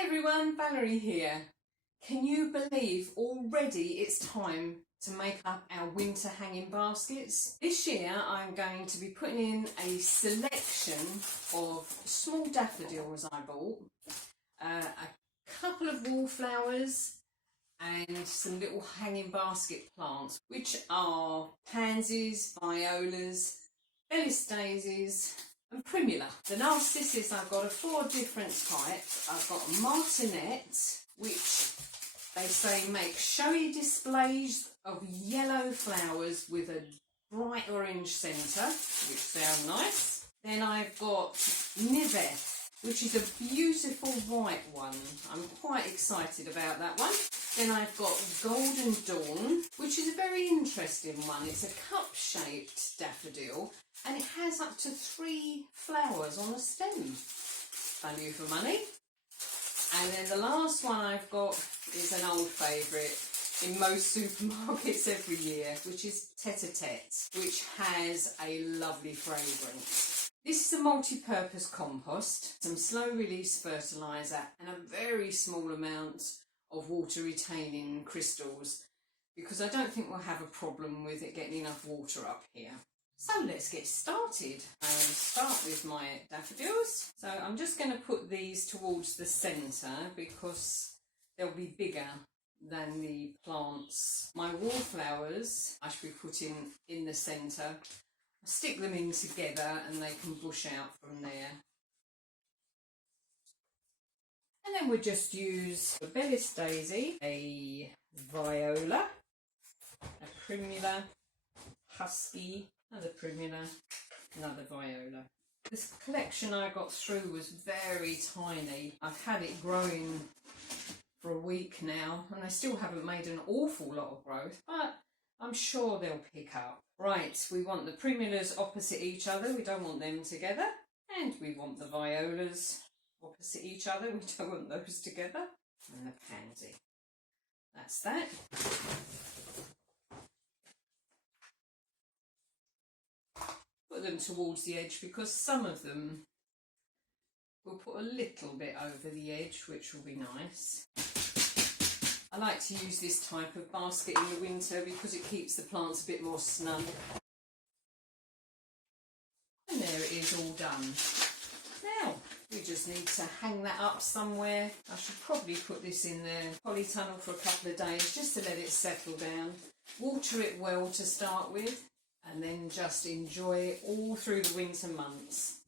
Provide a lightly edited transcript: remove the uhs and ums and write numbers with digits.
Hi everyone, Valerie here. Can you believe already it's time to make up our winter hanging baskets? This year I'm going to be putting in a selection of small daffodils I bought, a couple of wallflowers and some little hanging basket plants, which are pansies, violas, Bellis daisies and primula. The narcissus I've got are 4 different types. I've got martinet, which they say make showy displays of yellow flowers with a bright orange centre, which sound nice. Then I've got Niveth, which is a beautiful white one. I'm quite excited about that one. Then I've got Golden Dawn, which is a very interesting one. It's a cup-shaped daffodil and it has up to 3 flowers on a stem. Value for money. And then the last one I've got is an old favourite in most supermarkets every year, which is Tete-a-Tete, which has a lovely fragrance. This is a multi-purpose compost, some slow release fertiliser and a very small amount of water retaining crystals, because I don't think we'll have a problem with it getting enough water up here. So let's get started and start with my daffodils. So I'm just going to put these towards the centre because they'll be bigger than the plants. My wallflowers I should be putting in the centre. Stick them in together and they can bush out from there. And then we'll just use a Bellis daisy, a viola, a primula, husky, another primula, another viola. This collection I got through was very tiny. I've had it growing for a week now and I still haven't made an awful lot of growth, but I'm sure they'll pick up. Right, we want the primulas opposite each other, we don't want them together. And we want the violas opposite each other, we don't want those together. And the pansy. That's that. Put them towards the edge because some of them will put a little bit over the edge, which will be nice. I like to use this type of basket in the winter because it keeps the plants a bit more snug. And there it is, all done. Now we just need to hang that up somewhere. I should probably put this in the polytunnel for a couple of days just to let it settle down. Water it well to start with and then just enjoy it all through the winter months.